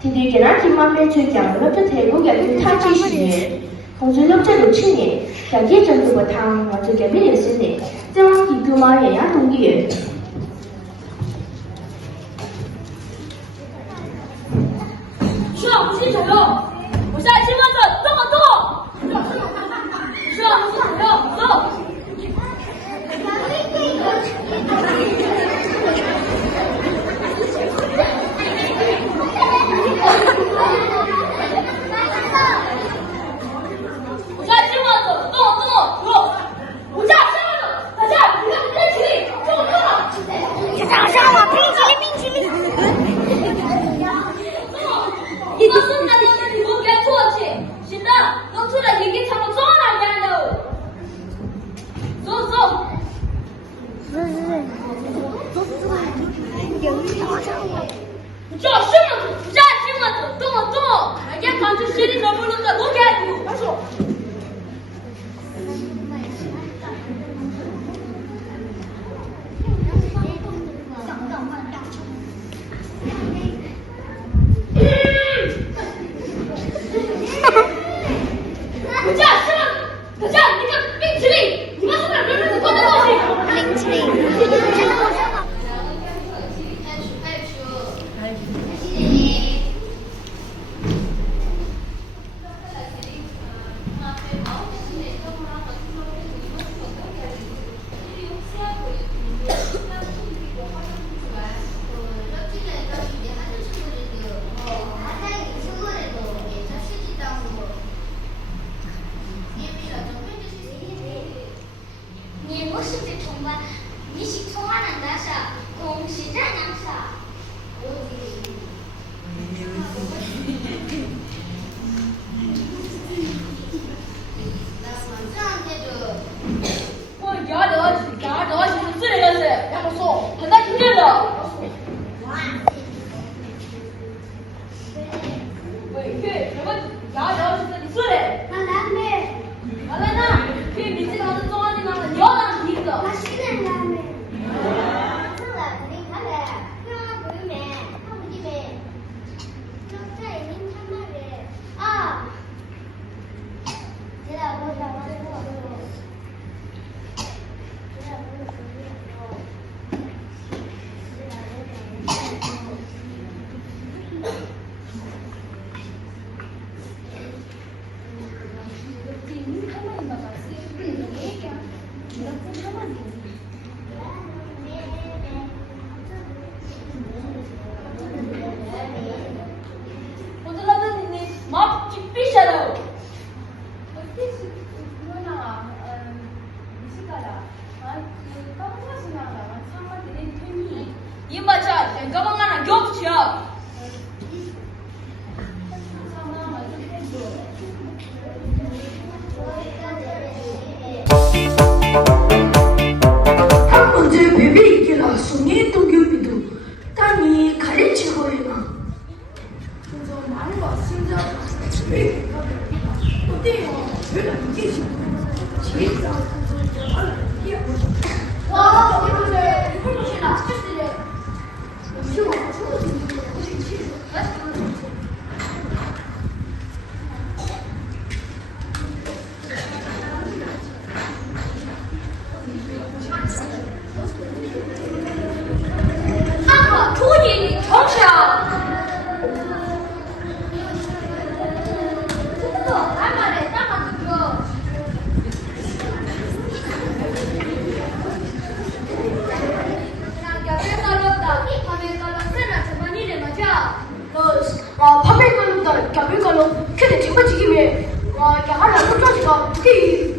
弟弟给那听妈妈吹讲，那这台国给他几十年，同时那这6、7年，小姐真做过汤，我这给别人生的，这往地头嘛也要懂的。是啊，不是小友，我现在吃饭的，动啊动！是啊，不是小友，走。我现在吃饭的，动啊动！走。我现在吃饭的，大家你看在群里，动啊动！早上我冰淇淋。一个阿可出你重抢。这个还买得那么这个。파벨가루다 가벨가루 근데 정말 지금에 와 이게 하나 못 가지고 그게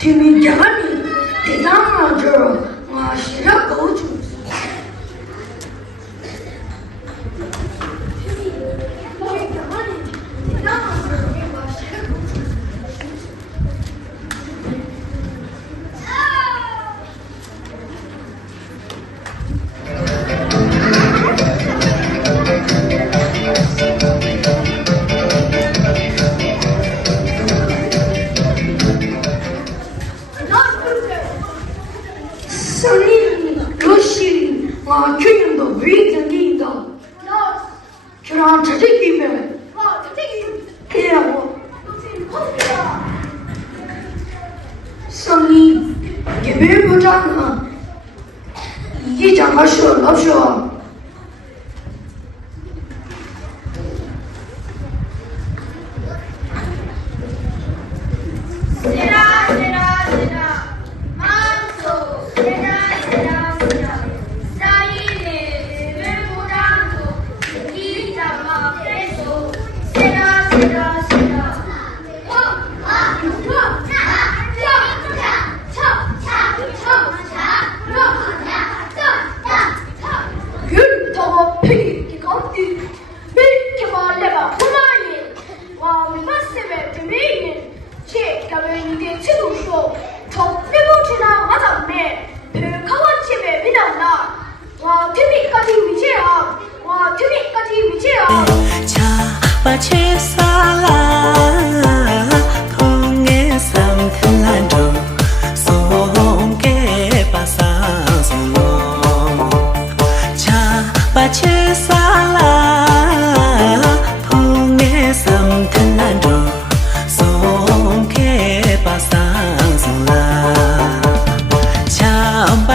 팀이 대단한 저 시작 거주 성인 러시 교육도 위생기다 저랑 저녁이면 그래고 성인 개별보잖아 이게 장가쇼 럽쇼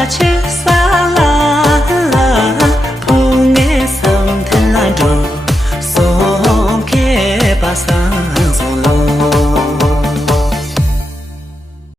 Chamba